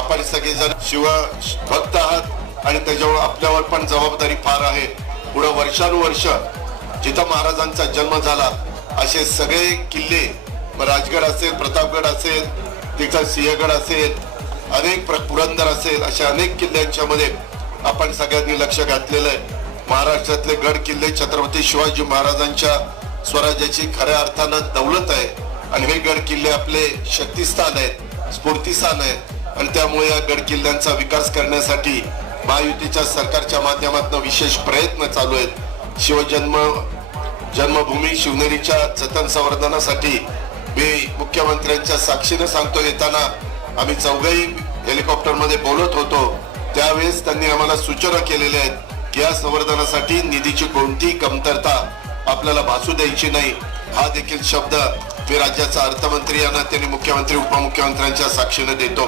आपण सगळेजण शिवभक्त आहात आणि त्याच्यावर आपल्यावर पण जबाबदारी फार आहे। पुढे वर्षानुवर्ष जिथं महाराजांचा जन्म झाला असे सगळे किल्ले, राजगड असेल, प्रतापगड असेल, तिथं सिंहगड असेल, अनेक पुरंदर असेल, अशा अनेक किल्ल्यांच्या मध्ये आपण सगळ्यांनी लक्ष घातलेलं आहे। महाराष्ट्रातले गड किल्ले छत्रपती शिवाजी महाराजांच्या स्वराज्याची खऱ्या अर्थानं दौलत आहे आणि हे गड किल्ले आपले शक्तिस्थान आहेत, स्फूर्तिस्थान आहेत आणि त्यामुळे या गड किल्ल्यांचा विकास करण्यासाठी महायुतीच्या सरकारच्या माध्यमातून विशेष प्रयत्न चालू आहेत। जन्मभूमी शिवनेरीच्या जतन संवर्धनासाठी मी मुख्यमंत्र्यांच्या साक्षीने सांगतो, येताना आम्ही चौघही हेलिकॉप्टर मध्ये बोलत होतो त्यावेळेस त्यांनी आम्हाला सूचना केलेल्या आहेत की या संवर्धनासाठी निधीची कोणतीही कमतरता आपल्याला भासू द्यायची नाही। हा देखील शब्द मी राज्याचा अर्थमंत्री यांना, त्यांनी मुख्यमंत्री उपमुख्यमंत्र्यांच्या साक्षीने देतो।